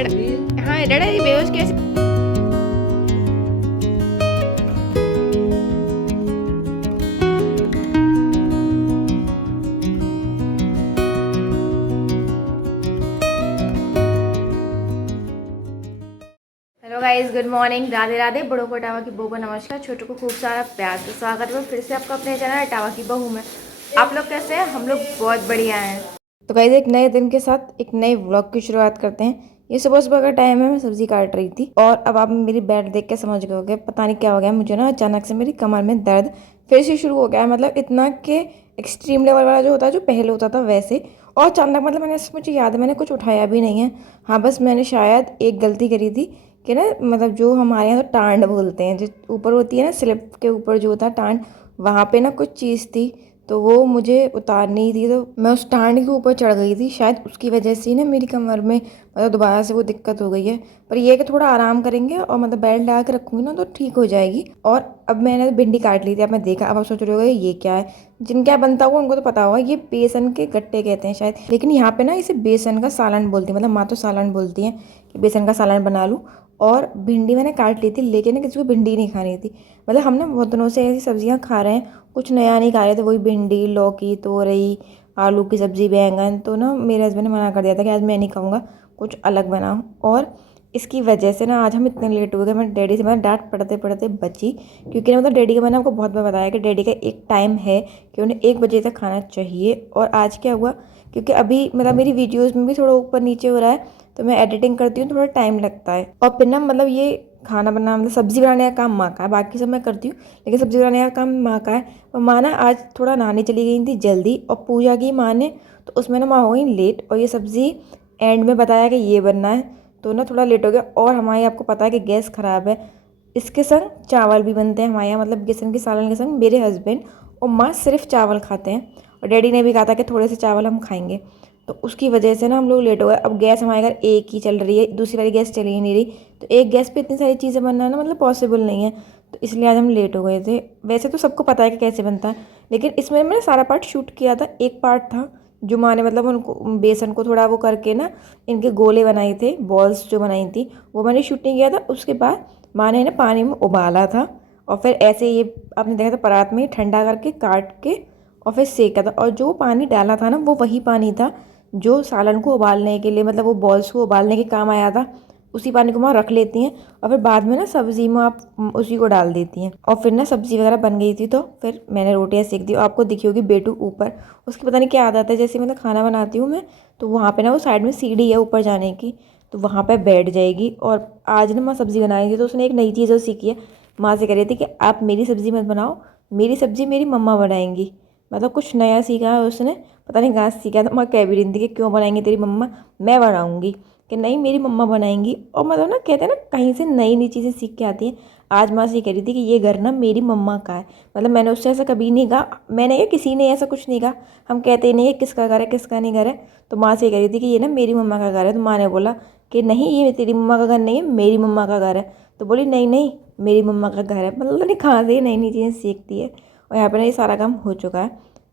हाँ डैडा ये बेहोश कैसे। Hello guys, good morning, Radhe Radhe. बड़ों को टावा की बहू को नमस्कार, छोटों को खूब सारा प्यार। तो स्वागत है फिर से आपका अपने चैनल टावा की बहू में। आप लोग कैसे हैं? हम लोग बहुत बढ़िया हैं। तो गाइस एक नए दिन के साथ एक नए व्लॉग की शुरुआत करते हैं। ये सुबह सुबह का टाइम है, मैं सब्जी काट रही थी और अब आप मेरी बैठ देख के समझ गए होगे पता नहीं क्या हो गया मुझे ना, अचानक से मेरी कमर में दर्द फिर से शुरू हो गया है। मतलब इतना कि एक्सट्रीम लेवल वाला जो होता है, जो पहले होता था वैसे। और अचानक मतलब मुझे याद है मैंने कुछ उठाया भी नहीं है। हाँ बस मैंने शायद एक गलती करी थी कि ना, मतलब जो हमारे यहाँ तो टांड बोलते हैं, जो ऊपर होती है ना स्लिप के ऊपर जो होता है टांड, वहाँ पे ना कुछ चीज़ थी तो वो मुझे उतारनी थी, तो मैं उस टांड के ऊपर चढ़ गई थी। शायद उसकी वजह से ना मेरी कमर में मतलब दोबारा से वो दिक्कत हो गई है। पर ये है कि थोड़ा आराम करेंगे और मतलब बेल्ट लगा के रखूँगी ना तो ठीक हो जाएगी। और अब मैंने भिंडी काट ली थी, अब मैं देखा, अब आप सोच रहे होगे ये क्या है। जिनके यहाँ बनता होगा उनको तो पता होगा, ये बेसन के गट्टे कहते हैं शायद, लेकिन यहाँ पे ना इसे बेसन का सालन बोलती है। मतलब माँ तो सालन बोलती है कि बेसन का सालन बना लूँ। और भिंडी मैंने काट ली थी, लेकिन ना किसी को भिंडी नहीं खानी थी। मतलब हम ना बहुत दिनों से ऐसी सब्जियां खा रहे हैं, कुछ नया नहीं खा रहे थे। वही भिंडी, लौकी, तोरई, आलू की सब्जी, बैंगन। तो ना मेरे हस्बैंड ने मना कर दिया था कि आज मैं नहीं खाऊंगा, कुछ अलग बनाओ। और इसकी वजह से ना आज हम इतने लेट हो गए। मैं डैडी से मैं डांट पड़ते पड़ते बची, क्योंकि ना मतलब डैडी का, मैंने आपको बहुत बार बताया कि डैडी का एक टाइम है कि उन्हें 1 बजे तक खाना चाहिए। और आज क्या हुआ, क्योंकि अभी मतलब मेरी वीडियोज़ में भी थोड़ा ऊपर नीचे हो रहा है, तो मैं एडिटिंग करती हूँ, थोड़ा टाइम लगता है। और फिर ना मतलब ये खाना बनाना मतलब सब्ज़ी बनाने का काम माँ का है, बाकी सब मैं करती हूँ, लेकिन सब्ज़ी बनाने का काम माँ का है। और माँ ना आज थोड़ा नहाने चली गई थी जल्दी, और पूजा की माँ ने, तो उसमें ना माँ हो गई लेट। और ये सब्ज़ी एंड में बताया कि ये बनना है, तो ना थोड़ा लेट हो गया। और हमारे आपको पता है कि गैस ख़राब है, इसके संग चावल भी बनते हैं हमारे यहाँ। मतलब बेसन के सालन के संग मेरे हस्बैंड और माँ सिर्फ चावल खाते हैं, और डैडी ने भी कहा था कि थोड़े से चावल हम खाएंगे। तो उसकी वजह से ना हम लोग लेट हो गए। अब गैस हमारे घर एक ही चल रही है, दूसरी वाली गैस चली ही नहीं रही। तो एक गैस पे इतनी सारी चीज़ें बनना ना मतलब पॉसिबल नहीं है, तो इसलिए आज हम लेट हो गए थे। वैसे तो सबको पता है कि कैसे बनता है, लेकिन इसमें मैंने सारा पार्ट शूट किया था। एक पार्ट था जो माँ ने मतलब उनको बेसन को थोड़ा वो करके ना इनके गोले बनाए थे, बॉल्स जो बनाई थी, वो मैंने शूट नहीं किया था। उसके बाद माँ ने ना पानी में उबाला था, और फिर ऐसे ये आपने देखा था परात में ठंडा करके काट के और फिर सेका था। और जो पानी डाला था ना वो वही पानी था जो सालन को उबालने के लिए, मतलब वो बॉल्स को उबालने के काम आया था। उसी पानी को वहाँ रख लेती हैं, और फिर बाद में ना सब्ज़ी में आप उसी को डाल देती हैं। और फिर ना सब्ज़ी वगैरह बन गई थी, तो फिर मैंने रोटियाँ सेक दी। आपको दिखी होगी बेटू ऊपर, उसकी पता नहीं क्या आदत है, जैसे मतलब खाना बनाती हूँ मैं तो वहाँ पे ना वो साइड में सीढ़ी है ऊपर जाने की, तो वहाँ पे बैठ जाएगी। और आज ना माँ सब्ज़ी बनाई थी, तो उसने एक नई चीज़ और सीखी है। माँ से कह रही थी कि आप मेरी सब्ज़ी मत बनाओ, मेरी सब्ज़ी मेरी मम्मा बनाएंगी। मतलब कुछ नया सीखा है उसने, पता नहीं कहाँ से सीखा था। मैं कह भी रही थी कि क्यों बनाएंगी तेरी मम्मा, मैं बनाऊंगी। कि नहीं मेरी मम्मा बनाएंगी। और मतलब ना कहते हैं ना कहीं से नई नई चीज़ें सीख के आती हैं। आज माँ से कह रही थी कि ये घर ना मेरी मम्मा का है। मतलब मैंने उससे ऐसा कभी नहीं कहा, मैंने या किसी ने ऐसा कुछ नहीं कहा। हम कहते ही नहीं है किसका घर है किसका नहीं घर है। तो माँ से कह रही थी कि ये ना मेरी मम्मा का घर है, तो माँ ने बोला कि नहीं ये तेरी मम्मा का घर नहीं है, मेरी मम्मा का घर है। तो बोली नहीं नहीं मेरी मम्मा का घर है। मतलब नहीं कहाँ से नई नई चीज़ें सीखती है। और यहाँ पे ना ये सारा काम हो चुका है।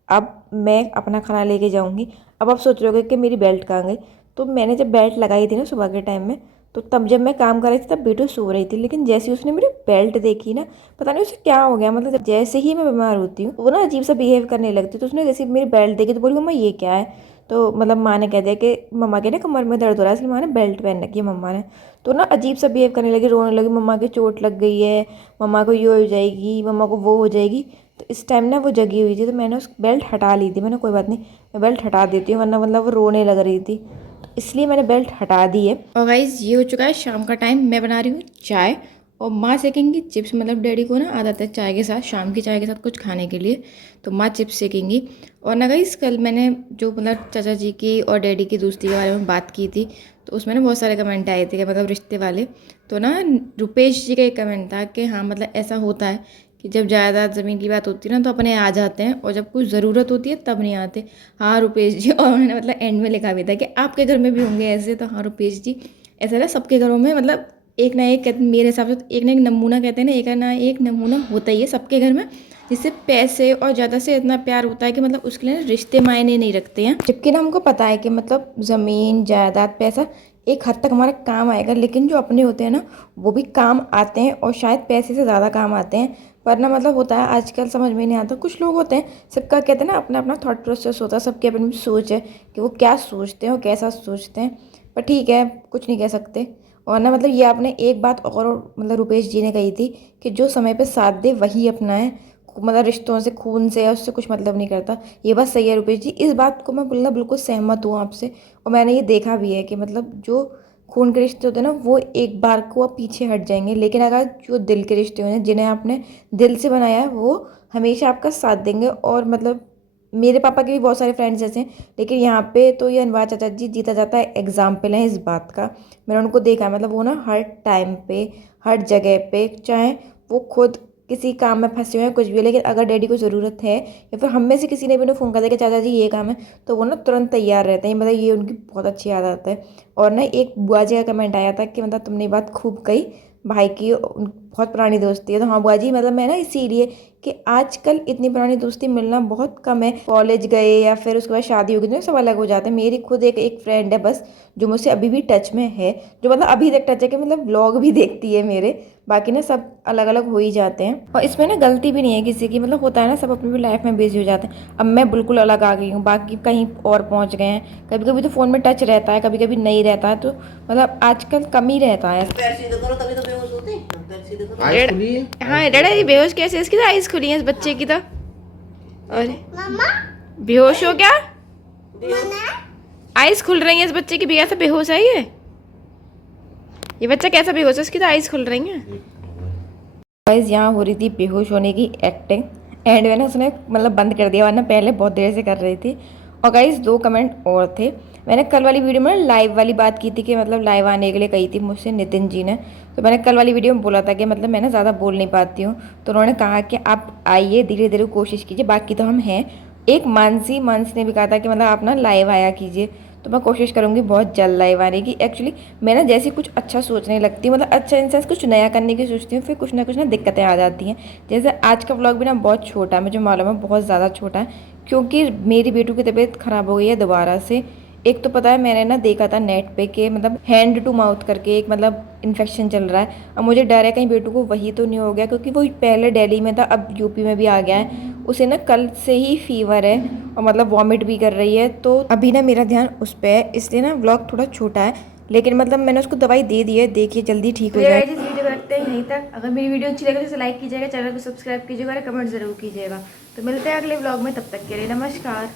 अब मैं अपना खाना लेके जाऊंगी। अब आप सोच रहे होगे कि मेरी बेल्ट कहाँ गई। तो मैंने जब बेल्ट लगाई थी ना सुबह के टाइम में, तो तब जब मैं काम कर रही थी तब बेटू सो रही थी। लेकिन जैसे ही उसने मेरी बेल्ट देखी ना, पता नहीं उसे क्या हो गया। मतलब जैसे ही मैं बीमार होती हूँ वो ना अजीब सा बिहेव करने लगती है। तो उसने जैसे ही मेरी बेल्ट देखी तो बोली मम्मा ये क्या है। तो मतलब माँ ने कह दिया कि मम्मा के ना कमर में दर्द हो रहा है, इसलिए माँ ने बेल्ट पहन रखी है मम्मा ने। तो ना अजीब सा बिहेव करने लगी, रोने लगी, मम्मा की चोट लग गई है, मम्मा को ये हो जाएगी, मम्मा को वो हो जाएगी। तो इस टाइम ना वो जगी हुई थी, तो मैंने उस बेल्ट हटा ली थी। मैंने कोई बात नहीं, मैं बेल्ट हटा देती हूँ, वरना मतलब वो रोने लग रही थी, तो इसलिए मैंने बेल्ट हटा दी है। और गाइज ये हो चुका है शाम का टाइम, मैं बना रही हूँ चाय और माँ सेकेंगी चिप्स। मतलब डैडी को ना आदत है चाय के साथ, शाम की चाय के साथ कुछ खाने के लिए, तो माँ चिप्स सेकेंगी। और ना गाइज कल मैंने जो मतलब चाचा जी की और डैडी की दोस्ती के बारे में बात की थी, तो उसमें ना बहुत सारे कमेंट आए थे कि मतलब रिश्ते वाले। तो ना रुपेश जी का एक कमेंट था कि हाँ मतलब ऐसा होता है कि जब जायदाद ज़मीन की बात होती है ना तो अपने आ जाते हैं, और जब कुछ ज़रूरत होती है तब नहीं आते। हाँ रुपेश जी, और उन्होंने मतलब एंड में लिखा भी था कि आपके घर में भी होंगे ऐसे। तो हाँ रुपेश जी, ऐसा ना सबके घरों में मतलब एक ना एक मेरे हिसाब से तो एक ना एक नमूना कहते हैं ना, एक ना एक नमूना होता ही है सबके घर में। जिससे पैसे और ज़्यादा से इतना प्यार होता है कि मतलब उसके लिए ना रिश्ते मायने नहीं रखते हैं। जबकि ना हमको पता है कि मतलब ज़मीन जायदाद पैसा एक हद तक हमारा काम आएगा, लेकिन जो अपने होते हैं ना वो भी काम आते हैं और शायद पैसे से ज़्यादा काम आते हैं। पर ना मतलब होता है आजकल समझ में नहीं आता, कुछ लोग होते हैं, सबका कहते हैं ना अपना अपना थॉट प्रोसेस होता है, सबकी अपनी अपनी सोच है कि वो क्या सोचते हैं और कैसा सोचते हैं। पर ठीक है, कुछ नहीं कह सकते। और ना मतलब ये आपने एक बात और मतलब रुपेश जी ने कही थी कि जो समय पे साथ दे वही अपना है, मतलब रिश्तों से खून से या उससे कुछ मतलब नहीं करता। ये बात सही है रुपेश जी, इस बात को मैं बोलना बिल्कुल सहमत हूँ आपसे। और मैंने ये देखा भी है कि मतलब जो खून के रिश्ते होते हैं ना वो एक बार को आप पीछे हट जाएंगे, लेकिन अगर जो दिल के रिश्ते होते हैं जिन्हें आपने दिल से बनाया है वो हमेशा आपका साथ देंगे। और मतलब मेरे पापा के भी बहुत सारे फ्रेंड्स ऐसे हैं, लेकिन यहाँ पे तो ये अनवर चाचा जी जीता जाता है एग्जाम्पल है इस बात का। मैंने उनको देखा है, मतलब वो ना हर टाइम पे हर जगह पे, चाहे वो खुद किसी काम में फंसे हुए हैं कुछ भी हो, लेकिन अगर डैडी को ज़रूरत है या फिर हम में से किसी ने भी उन्हें फ़ोन कर दिया कि चाचा जी ये काम है, तो वो ना तुरंत तैयार रहते हैं। मतलब ये उनकी बहुत अच्छी आदत है। और ना एक बुआ जी का कमेंट आया था कि मतलब तुमने ये बात खूब कही, भाई की बहुत पुरानी दोस्ती है। तो हाँ बुआ जी, मतलब मैं ना इसीलिए कि आजकल इतनी पुरानी दोस्ती मिलना बहुत कम है। कॉलेज गए या फिर उसके बाद शादी हो गई तो सब अलग हो जाते हैं। मेरी खुद एक फ्रेंड है बस जो मुझसे अभी भी टच में है, जो मतलब अभी तक टच है कि मतलब व्लॉग भी देखती है मेरे। बाकी ना सब अलग अलग हो ही जाते हैं और इसमें ना गलती भी नहीं है किसी की। मतलब होता है ना सब अपनी अपनी लाइफ में बिजी हो जाते हैं। अब मैं बिल्कुल अलग आ गई हूँ, बाकी कहीं और पहुँच गए हैं। कभी कभी तो फ़ोन में टच रहता है, कभी कभी नहीं रहता है, तो मतलब आजकल कम ही रहता है। हाँ डैडा ये बेहोश कैसे, इसकी तो आइज खुली है इस बच्चे की तो। और बेहोश हो क्या? आइज खुल रही है इस बच्चे की भी, कैसा बेहोश है ये बच्चा कैसा बेहोश है, इसकी तो आइज खुल रही हैं। गाइस यहाँ हो रही थी बेहोश होने की एक्टिंग, एंड मैंने उसने मतलब बंद कर दिया, वरना पहले बहुत देर से कर रही थी। और गाइस दो कमेंट और थे। मैंने कल वाली वीडियो में लाइव वाली बात की थी कि मतलब लाइव आने के लिए कही थी मुझसे नितिन जी ने। तो मैंने कल वाली वीडियो में बोला था कि मतलब मैं ना ज़्यादा बोल नहीं पाती हूँ, तो उन्होंने कहा कि आप आइए धीरे धीरे कोशिश कीजिए, बाकी तो हम हैं। एक मानसी ने भी कहा था कि मतलब आप ना लाइव आया कीजिए, तो मैं कोशिश करूँगी बहुत जल्द लाइव आने की। एक्चुअली मैं ना जैसे कुछ अच्छा सोचने लगती हूँ, मतलब अच्छा इन कुछ नया करने की सोचती हूँ, फिर कुछ ना दिक्कतें आ जाती हैं। जैसे आज का व्लॉग भी ना बहुत छोटा है, मुझे मालूम है बहुत ज़्यादा छोटा है, क्योंकि मेरी बेटू की तबीयत ख़राब हो गई है दोबारा से। एक तो पता है मैंने ना देखा था नेट पे कि मतलब हैंड टू माउथ करके एक मतलब इन्फेक्शन चल रहा है। अब मुझे डर है कहीं बेटू को वही तो नहीं हो गया, क्योंकि वो पहले दिल्ली में था अब यूपी में भी आ गया है। उसे ना कल से ही फीवर है और मतलब वॉमिट भी कर रही है, तो अभी ना मेरा ध्यान उस पर है, इसलिए ना व्लॉग थोड़ा छोटा है। लेकिन मतलब मैंने उसको दवाई दे दी है, देखिए जल्दी ठीक हो जाए। इस वीडियो को रखते हैं यहीं तक। अगर मेरी वीडियो अच्छी लगे तो लाइक कीजिएगा, चैनल को सब्सक्राइब कीजिएगा और कमेंट जरूर कीजिएगा। तो मिलते हैं अगले व्लॉग में, तब तक के लिए नमस्कार।